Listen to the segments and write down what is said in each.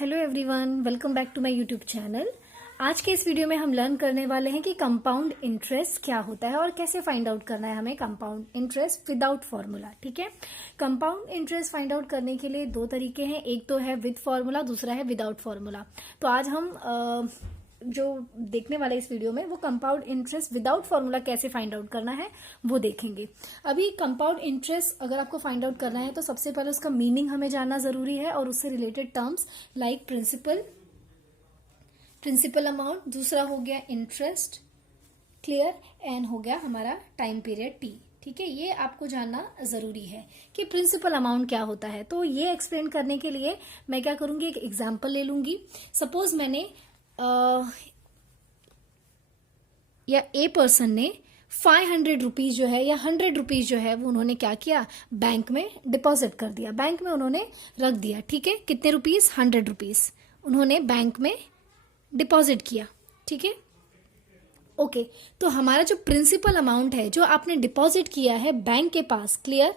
Hello everyone, welcome back to my YouTube channel. आज के इस वीडियो में हम लर्न करने वाले हैं कि कंपाउंड इंटरेस्ट क्या होता है और कैसे फाइंड आउट करना है हमें कंपाउंड इंटरेस्ट विदाउट फॉर्मूला। ठीक है, कंपाउंड इंटरेस्ट फाइंड आउट करने के लिए दो तरीके हैं, एक तो है विद फॉर्मूला, दूसरा है विदाउट फॉर्मूला। तो आज हम जो देखने वाले इस वीडियो में वो कंपाउंड इंटरेस्ट विदाउट फॉर्मूला कैसे फाइंड आउट करना है वो देखेंगे। अभी कंपाउंड इंटरेस्ट अगर आपको फाइंड आउट करना है तो सबसे पहले उसका मीनिंग हमें जानना जरूरी है और उससे related terms like principal amount, दूसरा हो गया इंटरेस्ट, क्लियर, एंड हो गया हमारा टाइम पीरियड टी। ठीक है, ये आपको जानना जरूरी है कि प्रिंसिपल अमाउंट क्या होता है। तो ये एक्सप्लेन करने के लिए मैं क्या करूंगी, एक एग्जांपल ले लूंगी। सपोज मैंने या ए पर्सन ने 500 रुपीज जो है या 100 रुपीज जो है वो उन्होंने क्या किया, बैंक में डिपॉजिट कर दिया, बैंक में उन्होंने रख दिया। ठीक है, कितने रुपीज, 100 रुपीज उन्होंने बैंक में डिपॉजिट किया। ठीक है, ओके, तो हमारा जो प्रिंसिपल अमाउंट है जो आपने डिपॉजिट किया है बैंक के पास, क्लियर।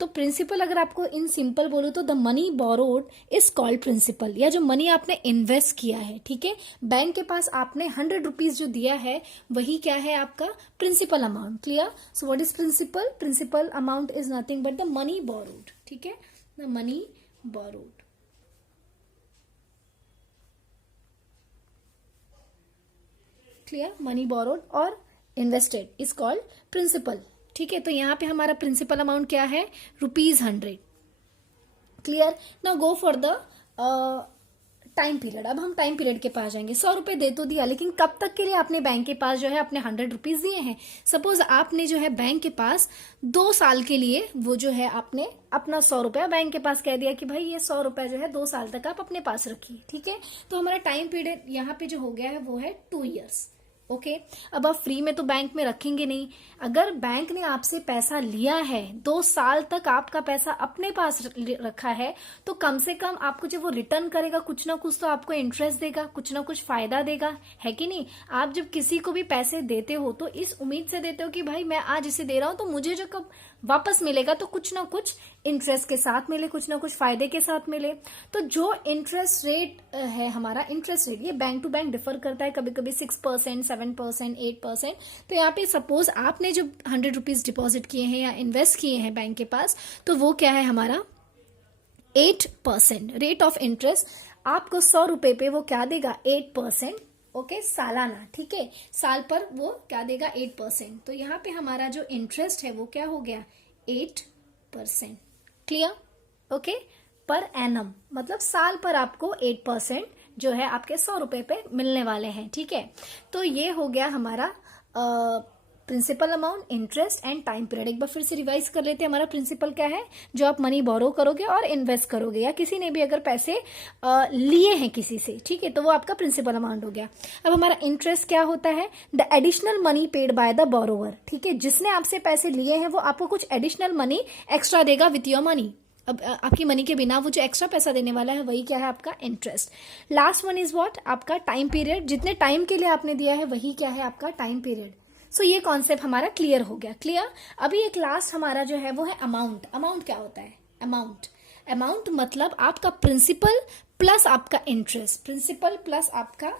तो प्रिंसिपल अगर आपको इन सिंपल बोलूं तो the money borrowed is called principal, या जो मनी आपने इन्वेस्ट किया है, ठीक है, बैंक के पास आपने 100 रुपीज जो दिया है वही क्या है आपका principal amount, clear. So what is principal, principal amount is nothing but the money borrowed. ठीक है, the money borrowed, clear, money borrowed और इन्वेस्टेड इज कॉल्ड प्रिंसिपल। ठीक है, तो यहां पे हमारा प्रिंसिपल अमाउंट क्या है, ₹100, clear. Now go for the time period. अब हम टाइम पीरियड के पास जाएंगे। 100 रुपए दे तो दिया, लेकिन कब तक के लिए आपने बैंक के पास जो है अपने 100 रुपीज दिए हैं। सपोज आपने जो है बैंक के पास 2 साल के लिए वो जो है आपने अपना 100 रुपया बैंक के पास कह दिया कि भाई ये 100 रुपया जो है 2 साल तक आप अपने पास रखिए। ठीक है, तो हमारा टाइम पीरियड यहाँ पे जो हो गया है वो है 2 ईयर्स। ओके, अब आप फ्री में तो बैंक में रखेंगे नहीं। अगर बैंक ने आपसे पैसा लिया है, 2 साल तक आपका पैसा अपने पास रखा है, तो कम से कम आपको जब वो रिटर्न करेगा कुछ ना कुछ तो आपको इंटरेस्ट देगा, कुछ ना कुछ फायदा देगा, है कि नहीं। आप जब किसी को भी पैसे देते हो तो इस उम्मीद से देते हो कि भाई मैं आज इसे दे रहा हूं तो मुझे जो कब वापस मिलेगा तो कुछ ना कुछ इंटरेस्ट के साथ मिले, कुछ ना कुछ फायदे के साथ मिले। तो जो इंटरेस्ट रेट है हमारा, इंटरेस्ट रेट ये बैंक टू बैंक डिफर करता है, कभी कभी 6%, 7%, 8%। तो यहाँ पे सपोज आपने जो 100 रुपीज डिपॉजिट किए हैं या इन्वेस्ट किए हैं बैंक के पास, तो वो क्या है हमारा 8% रेट ऑफ इंटरेस्ट। आपको 100 रुपए पे वो क्या देगा, 8%। ओके, सालाना, ठीक है, साल पर वो क्या देगा, 8%। तो यहाँ पे हमारा जो इंटरेस्ट है वो क्या हो गया, 8%, क्लियर। ओके, पर एनम मतलब साल पर आपको 8% जो है आपके 100 रुपए पे मिलने वाले हैं। ठीक है, तो ये हो गया हमारा principal amount, interest and time period. एक बार फिर से रिवाइज कर लेते हैं। हमारा प्रिंसिपल क्या है, जो आप मनी बोरो करोगे और इन्वेस्ट करोगे, या किसी ने भी अगर पैसे लिए हैं किसी से, ठीक है, तो वो आपका प्रिंसिपल अमाउंट हो गया। अब हमारा इंटरेस्ट क्या होता है, the additional money paid by the borrower. ठीक है, जिसने आपसे पैसे लिए हैं वो आपको कुछ एडिशनल मनी एक्स्ट्रा देगा विथ योर मनी। अब आपकी मनी के बिना वो जो एक्स्ट्रा पैसा देने वाला है वही क्या है आपका interest. Last one is what, आपका टाइम पीरियड, जितने टाइम के लिए आपने दिया है वही क्या है आपका टाइम पीरियड। सो ये कॉन्सेप्ट हमारा क्लियर हो गया, क्लियर। अभी एक लास्ट हमारा जो है वो है अमाउंट। अमाउंट क्या होता है, अमाउंट मतलब आपका प्रिंसिपल प्लस आपका इंटरेस्ट, प्रिंसिपल प्लस आपका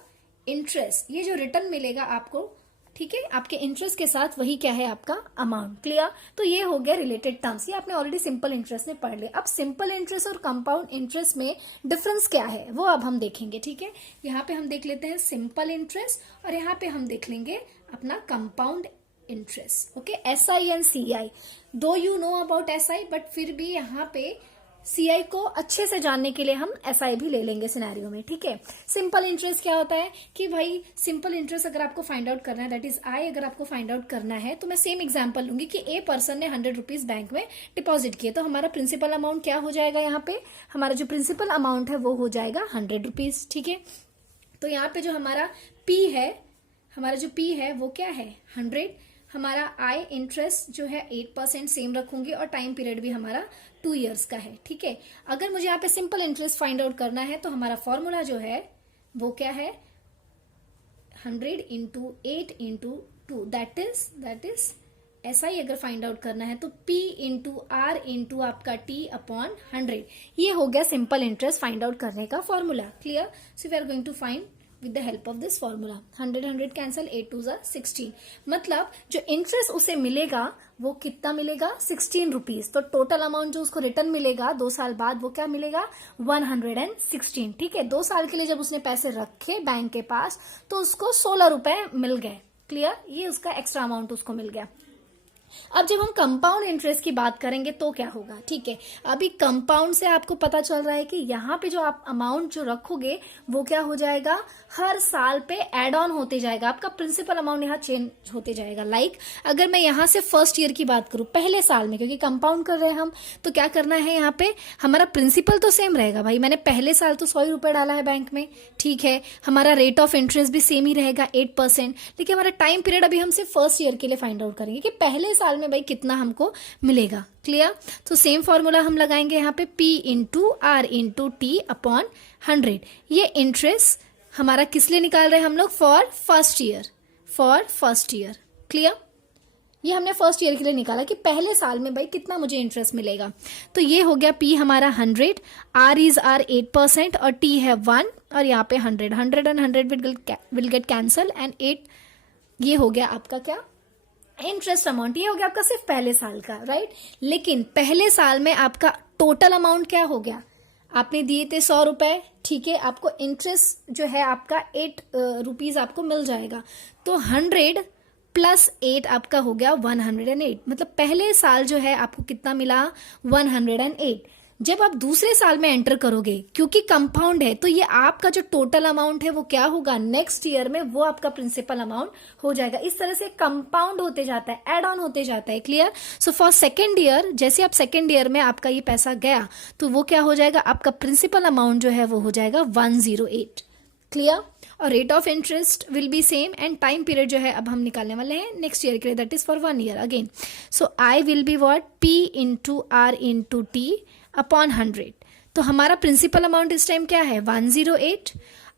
इंटरेस्ट, ये जो रिटर्न मिलेगा आपको, ठीक है, आपके इंटरेस्ट के साथ वही क्या है आपका अमाउंट, क्लियर। तो ये हो गया रिलेटेड टर्म्स, ये आपने ऑलरेडी सिंपल इंटरेस्ट में पढ़ लिया। अब सिंपल इंटरेस्ट और कंपाउंड इंटरेस्ट में डिफरेंस क्या है वो अब हम देखेंगे। ठीक है, यहाँ पे हम देख लेते हैं सिंपल इंटरेस्ट और यहाँ पे हम देख लेंगे अपना compound interest. Okay, SI and CI, दो you know about SI, but फिर भी यहाँ पे CI को अच्छे से जानने के लिए हम SI भी ले लेंगे सिनेरियो में। ठीक है, सिंपल इंटरेस्ट क्या होता है कि भाई सिंपल इंटरेस्ट अगर आपको फाइंड आउट करना है, दैट इज I, अगर आपको फाइंड आउट करना है तो मैं सेम एग्जांपल लूंगी कि ए पर्सन ने 100 रुपीज बैंक में डिपॉजिट किए, तो हमारा प्रिंसिपल अमाउंट क्या हो जाएगा, यहाँ पे हमारा जो प्रिंसिपल अमाउंट है वो हो जाएगा 100 रुपीज। ठीक है, तो यहाँ पे जो हमारा P है, हमारा जो P है वो क्या है 100, हमारा I इंटरेस्ट जो है 8% सेम रखूंगी और टाइम पीरियड भी हमारा 2 ईयर्स का है। ठीक है, अगर मुझे यहाँ पे सिंपल इंटरेस्ट फाइंड आउट करना है तो हमारा फॉर्मूला जो है वो क्या है, 100 इंटू 8 इंटू 2, दैट इज ऐसा ही अगर फाइंड आउट करना है तो P इंटू आर इंटू आपका T अपॉन 100, ये हो गया सिंपल इंटरेस्ट फाइंड आउट करने का formula. Clear? So we are going to find with the help of this formula. 100 cancel, 8 2 16. मतलब जो इंटरेस्ट उसे मिलेगा वो कितना मिलेगा? 16 रुपीज. तो टोटल अमाउंट जो उसको रिटर्न मिलेगा 2 साल बाद वो क्या मिलेगा? 116. ठीक है, 2 साल के लिए जब उसने पैसे रखे बैंक के पास तो उसको 16 रुपए मिल गए. क्लियर? ये उसका एक्स्ट्रा अमाउंट उसको मिल गया. अब जब हम कंपाउंड इंटरेस्ट की बात करेंगे तो क्या होगा? ठीक है, अभी कंपाउंड से आपको पता चल रहा है कि यहाँ पे जो आप अमाउंट जो रखोगे वो क्या हो जाएगा? हर साल पे एड ऑन होते जाएगा. आपका प्रिंसिपल अमाउंट यहाँ चेंज होते जाएगा. लाइक अगर मैं यहाँ से फर्स्ट ईयर की बात करूं, पहले साल में, क्योंकि कंपाउंड कर रहे हैं हम, तो क्या करना है यहाँ पे? हमारा प्रिंसिपल तो सेम रहेगा भाई. मैंने पहले साल तो 100 रुपए डाला है बैंक में. ठीक है, हमारा रेट ऑफ इंटरेस्ट भी सेम ही रहेगा 8%. लेकिन हमारा टाइम पीरियड अभी हम सिर्फ फर्स्ट ईयर के लिए फाइंड आउट करेंगे कि पहले साल में भाई कितना हमको मिलेगा. क्लियर? तो सेम फॉर्मूला हम लगाएंगे यहाँ पे, P into R into T upon 100. ये इंटरेस्ट हमारा किस लिए निकाल रहे हैं हम लोग? For first year. For first year. Clear? ये हमने फर्स्ट ईयर के लिए निकाला कि पहले साल में भाई कितना मुझे इंटरेस्ट मिलेगा. तो ये हो गया P हमारा 100, R इज आर 8% और T है 1 और यहाँ पे 100. 100 and 100 will get cancel and 8. ये हो गया आपका क्या? Interest amount. ये हो गया आपका सिर्फ पहले साल का. राइट? लेकिन पहले साल में आपका टोटल अमाउंट क्या हो गया? आपने दिए थे 100 रुपए. ठीक है, आपको इंटरेस्ट जो है आपका 8 रुपीज आपको मिल जाएगा. तो 100 प्लस 8 आपका हो गया 108. मतलब पहले साल जो है आपको कितना मिला? 108. जब आप दूसरे साल में एंटर करोगे, क्योंकि कंपाउंड है, तो ये आपका जो टोटल अमाउंट है वो क्या होगा? नेक्स्ट ईयर में वो आपका प्रिंसिपल अमाउंट हो जाएगा. इस तरह से कंपाउंड होते जाता है, एड ऑन होते जाता है. Clear? So for second year, जैसे आप सेकेंड ईयर में आपका ये पैसा गया तो वो क्या हो जाएगा? आपका प्रिंसिपल अमाउंट जो है वो हो जाएगा 108. क्लियर? और rate of interest will be same and time period जो है अब हम निकालने वाले हैं नेक्स्ट ईयर के लिए, that is for 1 year again. So I will be what? P into R into T upon 100. तो हमारा प्रिंसिपल अमाउंट इस टाइम क्या है? 108.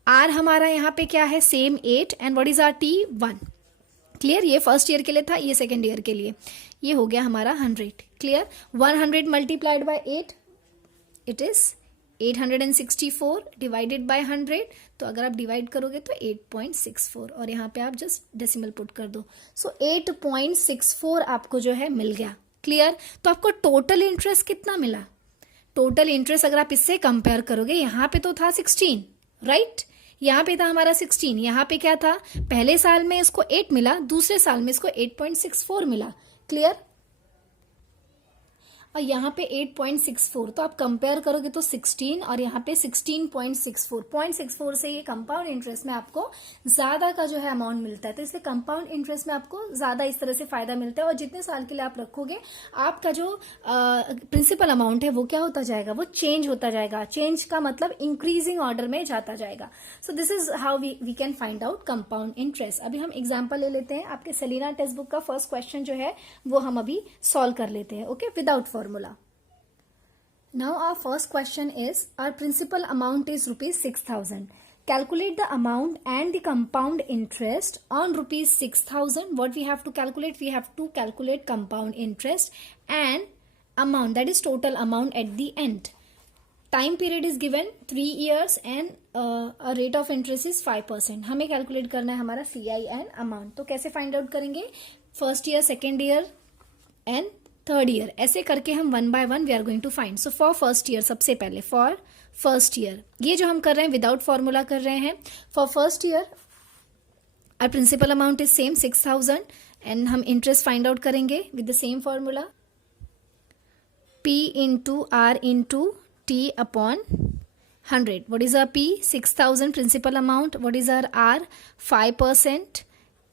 आर हमारा यहाँ पे क्या है? Same 8. And what is R T? 1. Clear? ये फर्स्ट ईयर के लिए था, ये सेकेंड ईयर के लिए. ये हो गया हमारा 100. Clear? 100 multiplied by 8, it is 864 divided by 100. तो अगर आप डिवाइड करोगे तो 8.64 और यहाँ पे आप जस्ट डेसिमल पुट कर दो. सो 8.64 आपको जो है मिल गया. क्लियर? तो आपको टोटल इंटरेस्ट कितना मिला? टोटल इंटरेस्ट अगर आप इससे कंपेयर करोगे, यहाँ पे तो था 16. राइट? यहाँ पे था हमारा 16. यहाँ पे क्या था? पहले साल में इसको 8 मिला, दूसरे साल में इसको 8.64 मिला. क्लियर? और यहाँ पे 8.64. तो आप कंपेयर करोगे तो 16 और यहाँ पे 16.64. 0.64 से ये कंपाउंड इंटरेस्ट में आपको ज्यादा का जो है अमाउंट मिलता है. तो इसलिए कंपाउंड इंटरेस्ट में आपको ज्यादा इस तरह से फायदा मिलता है. और जितने साल के लिए आप रखोगे आपका जो प्रिंसिपल अमाउंट है वो क्या होता जाएगा? वो चेंज होता जाएगा. चेंज का मतलब इंक्रीजिंग ऑर्डर में जाता जाएगा. So this is how we can find out compound interest. अभी हम एग्जाम्पल ले लेते हैं. आपके सेलिना टेक्स्ट बुक का फर्स्ट क्वेश्चन जो है वो हम अभी सॉल्व कर लेते हैं. Okay, without formula. Now our first question is, our principal amount is rupees 6,000. Calculate the amount and the compound interest on rupees 6,000. What we have to calculate? We have to calculate compound interest and amount, that is total amount at the end. Time period is given 3 years and a rate of interest is 5%. हमें calculate करना है हमारा CI and amount. तो कैसे find out करेंगे? First year, second year and third year, ऐसे करके हम 1 by 1 we are going to find. So for first year, सबसे पहले फॉर फर्स्ट ईयर, ये जो हम कर रहे हैं विदाउट फॉर्मूला कर रहे हैं. For first year our principal amount is same 6,000 and हम इंटरेस्ट फाइंड आउट करेंगे with the same formula, P into R into T upon 100. what is our P? 6,000 principal amount. what is our R? 5%.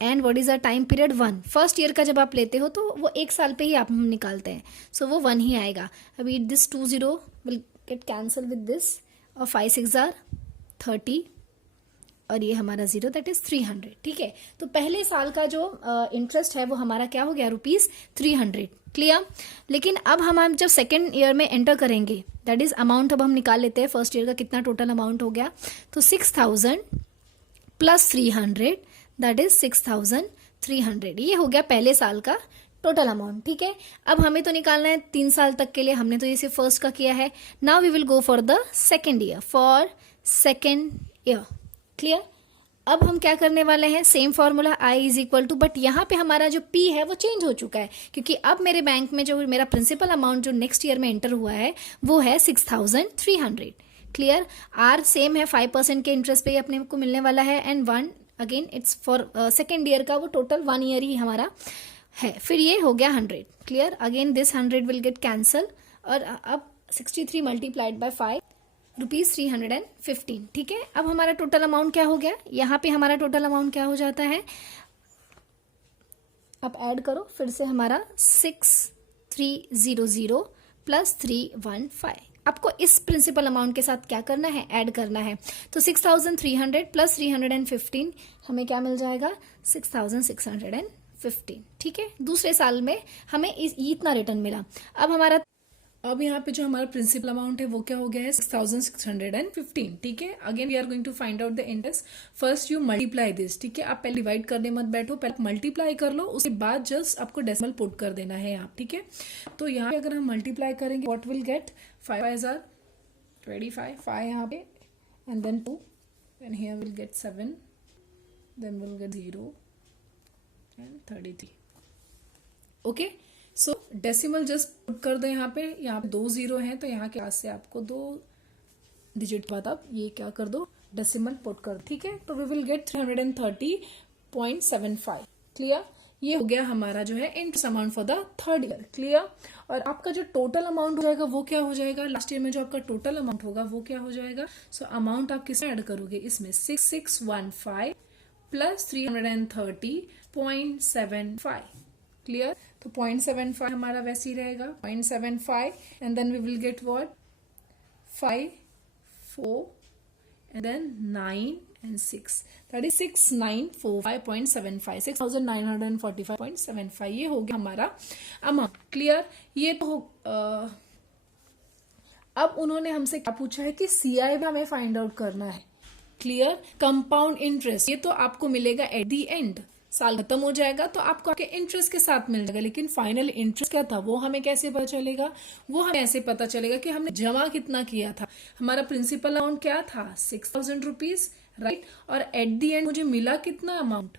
And what is a time period? 1. First year का जब आप लेते हो तो वो 1 साल पे ही आप हम निकालते हैं. सो वो 1 ही आएगा. अभी this 20 will get cancel with this और 5 6 आर 30 और ये हमारा 0, दैट इज 300. ठीक है, तो पहले साल का जो इंटरेस्ट है वो हमारा क्या हो गया? ₹300. क्लियर? लेकिन अब हम जब सेकेंड ईयर में एंटर करेंगे, दैट इज अमाउंट अब हम निकाल लेते हैं फर्स्ट ईयर का कितना टोटल अमाउंट हो गया. तो 6,000 प्लस 300, दैट इज 6,300. ये हो गया पहले साल का टोटल अमाउंट, ठीक है। अब हमें तो निकालना है 3 साल तक के लिए, हमने तो ये सिर्फ फर्स्ट का किया है। Now we will go for the second year, for second year, clear. अब हम क्या करने वाले हैं, same formula I is equal to, but यहाँ पे हमारा जो P है वो चेंज हो चुका है, क्योंकि अब मेरे बैंक में जो मेरा प्रिंसिपल अमाउंट जो नेक्स्ट ईयर में एंटर हुआ है वो है 6,300, क्लियर। R सेम है, 5% के इंटरेस्ट पे अपने को मिलने वाला है, and 1 again it's for second year का, वो टोटल 1 ईयर ही हमारा है। फिर ये हो गया 100, clear. Again this 100 will get cancel, और अब 63 मल्टीप्लाइड बाय 5 ₹315, ठीक है। अब हमारा टोटल अमाउंट क्या हो गया, यहाँ पे हमारा टोटल अमाउंट क्या हो जाता है, आप ऐड करो फिर से, हमारा 6300 प्लस 315। आपको इस प्रिंसिपल अमाउंट के साथ क्या करना है, ऐड करना है। तो 6,300 प्लस 315 हमें क्या मिल जाएगा, 6,615, ठीक है। दूसरे साल में हमें इतना रिटर्न मिला। अब यहाँ पे जो हमारा प्रिंसिपल अमाउंट है वो क्या हो गया है, 6,615, ठीक है। Again we are going to find out the interest. First you multiply this, ठीक है। आप पहले डिवाइड करने मत बैठो, पहले मल्टीप्लाई कर लो, उसके बाद जस्ट आपको डेसिमल पुट कर देना है यहाँ, ठीक है। तो यहाँ पे अगर हम मल्टीप्लाई करेंगे, व्हाट विल गेट, 5 यहाँ पे, and then 2, and here will get 7, then will get 0 and 33, okay. So decimal just put कर दो यहाँ पे 2 0 हैं, तो यहाँ के पास से आपको 2 डिजिट बाद आप ये क्या कर दो, डेसिमल पुट कर, ठीक है। तो वी विल गेट 330.75, क्लियर। ये हो गया हमारा जो है interest amount for the third year, clear. और आपका जो टोटल अमाउंट हो जाएगा वो क्या हो जाएगा, लास्ट ईयर में जो आपका टोटल अमाउंट होगा वो क्या हो जाएगा। सो अमाउंट आप किसमें ऐड करोगे, इसमें 6615 प्लस 330.75, क्लियर। तो 0.75 हमारा वैसे ही रहेगा, 0.75, and then we will get what, 5 4 and then 9 and 6, that is 6945.75, 6,945.75, ये हो गया हमारा अमाउंट, क्लियर। ये तो अब उन्होंने हमसे क्या पूछा है कि CI हमें फाइंड आउट करना है, क्लियर। कंपाउंड इंटरेस्ट ये तो आपको मिलेगा एट दी एंड, साल खत्म हो जाएगा तो आपको आपके इंटरेस्ट के साथ मिल जाएगा, लेकिन फाइनल इंटरेस्ट क्या था वो हमें कैसे पता चलेगा, वो हमें ऐसे पता चलेगा कि हमने जमा कितना किया था। हमारा प्रिंसिपल अमाउंट क्या था, 6,000 रुपीज, राइट। और एट दी एंड मुझे मिला कितना अमाउंट,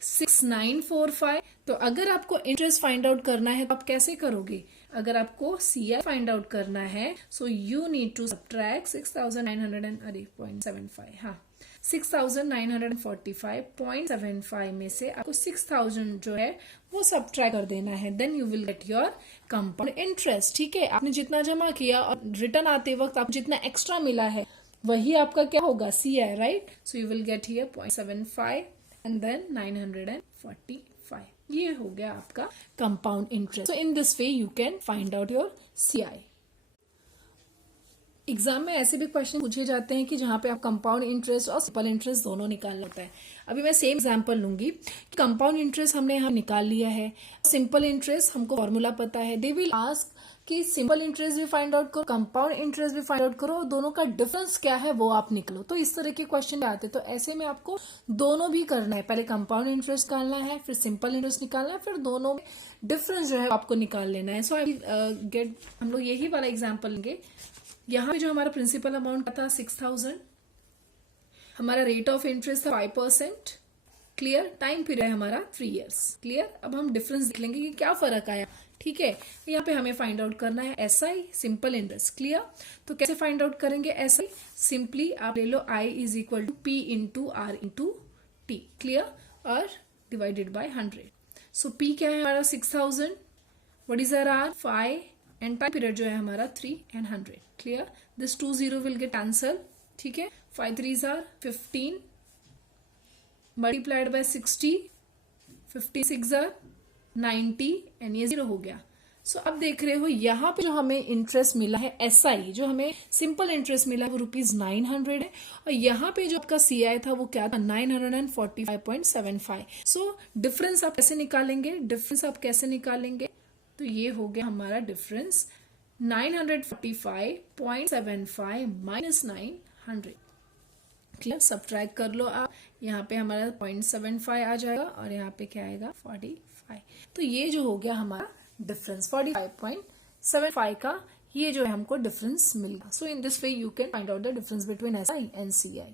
6,945। तो अगर आपको इंटरेस्ट फाइंड आउट करना है तो आप कैसे करोगे, अगर आपको CI फाइंड आउट करना है, so you need to subtract 6,900.75, हाँ 6,945.75 में से आपको 6,000 जो है वो सब्ट्रैक्ट कर देना है, then you will get your compound interest, ठीक है। आपने जितना जमा किया और रिटर्न आते वक्त आप जितना एक्स्ट्रा मिला है वही आपका क्या होगा, CI, right. So you will get here 0.75 and then 945, ये हो गया आपका compound interest. So in this way you can find out your CI। Exam में ऐसे भी क्वेश्चन पूछे जाते हैं कि जहां पे आप कंपाउंड इंटरेस्ट और सिंपल इंटरेस्ट दोनों निकालना होता है। अभी मैं सेम एग्जांपल लूंगी, कंपाउंड इंटरेस्ट हमने यहाँ निकाल लिया है, सिंपल इंटरेस्ट हमको फॉर्मूला पता है। दे विल आस्क कि सिंपल इंटरेस्ट भी फाइंड आउट करो, कंपाउंड इंटरेस्ट भी फाइंड आउट करो, दोनों का डिफरेंस क्या है वो आप निकलो। तो इस तरह के क्वेश्चन आते हैं, तो ऐसे में आपको दोनों भी करना है, पहले कंपाउंड इंटरेस्ट निकालना है, फिर सिंपल इंटरेस्ट निकालना है, फिर दोनों में डिफरेंस जो है आपको निकाल लेना है। सो आई गेट, हम लोग यही वाला एग्जाम्पल लेंगे। यहाँ पे जो हमारा प्रिंसिपल अमाउंट था 6,000, हमारा रेट ऑफ इंटरेस्ट था 5%, क्लियर। टाइम पीरियड हमारा 3 years, क्लियर। अब हम डिफरेंस देख लेंगे कि क्या फर्क आया, ठीक है। यहाँ पे हमें फाइंड आउट करना है SI, सिंपल इंटरेस्ट, क्लियर। तो कैसे फाइंड आउट करेंगे SI, सिंपली आप ले लो I is equal to P into R into T, clear, और डिवाइडेड बाय 100। सो P क्या है हमारा 6,000, what is our R 5, and time period जो है हमारा 3 and 100, clear. This 2 0 will get cancel, ठीक है। 5 3s are 15 multiplied by 60, 56 are 90 and ये 0 हो गया। सो अब देख रहे हो यहाँ पे जो हमें इंटरेस्ट मिला है SI, जो हमें सिंपल इंटरेस्ट मिला है वो ₹900 है, और यहाँ पे जो आपका CI था वो क्या था 945.75। सो डिफरेंस आप कैसे निकालेंगे, तो ये हो गया हमारा डिफरेंस 945.75 माइनस 900, क्लियर। सब्ट्रैक्ट कर लो आप, यहाँ पे हमारा 0.75 आ जाएगा और यहाँ पे क्या आएगा 45। तो ये जो हो गया हमारा डिफरेंस 45.75 का, ये जो है हमको डिफरेंस मिल गया. So in this way you can find out the difference between SI and CI.